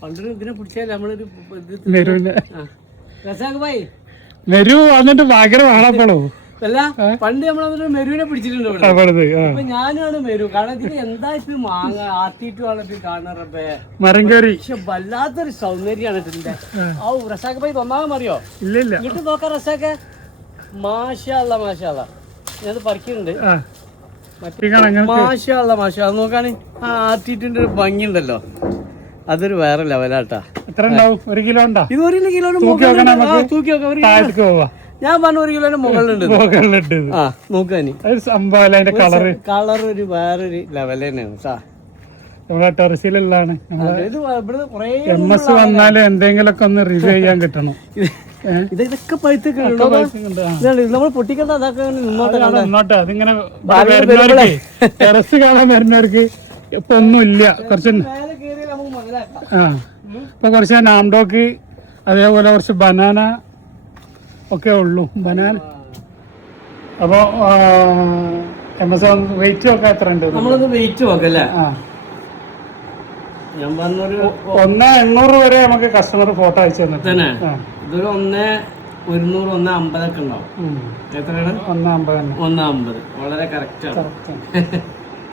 പണ്ടൊരു ഇതിനെ പിടിച്ചാൽ നമ്മളൊരു രസാഖ് മെരു വന്നിട്ട് ഭയങ്കര വാഴപ്പഴോ അല്ല പണ്ട് നമ്മളൊരു മെരുവിനെ പിടിച്ചിട്ടുണ്ട്. ഞാനാണ് മെരു. കാരണം ഇതിന് എന്താ ഇപ്പൊ മാങ്ങ ആത്തിയിട്ട് വളർത്തി കാണാറപ്പേ മരങ്കറി. പക്ഷെ വല്ലാത്തൊരു സൗന്ദര്യാണ് ഇതിന്റെ. ആ റസാഖ് ഭായി തൊന്നാമത് അറിയോ? ഇല്ല ഇങ്ങോട്ട് നോക്കാം റസാഖ്. മാഷാള്ള മാഷാള്ള ഞാനത് പറിക്കുന്നുണ്ട്. മാഷാള്ള മാഷാ നോക്കാണ്. ആ ആത്തിട്ടിന്റെ ഒരു ഭംഗി ഉണ്ടല്ലോ, അതൊരു വേറെ ലെവലാട്ടാ. എത്ര ഉണ്ടാവും? 1 കിലോ ഉണ്ടോ? ഇത് 1 കിലോന് തൂക്കി നോക്കാം. ഞാൻ പറഞ്ഞ 1 കിലോന്റെ മുകളിലുണ്ട്. ആ നോക്കാനി കളർ ഒരു വേറൊരു ലെവൽ തന്നെയാണ് സാ. നമ്മളെ ടെറസിലുള്ളതാണ്. ഇത് ഇവിടുന്ന് കൊറേ MS വന്നാലും എന്തെങ്കിലുമൊക്കെ ഒന്ന് റിവ്യൂ ചെയ്യാൻ കിട്ടണം. ഇതൊക്കെ പഴുത്തൊക്കെ നമ്മൾ പൊട്ടിക്കണ്ട. അതൊക്കെ നിന്നോട്ടെ. അതിങ്ങനെ ടെറസ് കാണാൻ വരുന്നവർക്ക് ഇപ്പൊ ഒന്നുമില്ല. കുറച്ച് ഇപ്പൊ കുറച്ച് നാംഡോക്ക് അതേപോലെ കുറച്ച് ബനാന ഒക്കെ ഉള്ളൂ. ബനാന അപ്പൊ MS വെയിറ്റ് ഒക്കെ എത്ര ഉണ്ട്? നമ്മളത് വെയിറ്റ് നോക്കല്ലേ. ഞാൻ പറഞ്ഞൊരു 1,800 വരെ നമുക്ക് കസ്റ്റമർ ഫോട്ടോ അയച്ചു തന്നെ. ഇതൊരു 1,100 1,50 ഒക്കെ ഉണ്ടാവും. എത്രയാണ്? 1,50. വളരെ കറക്റ്റ് ആണ്.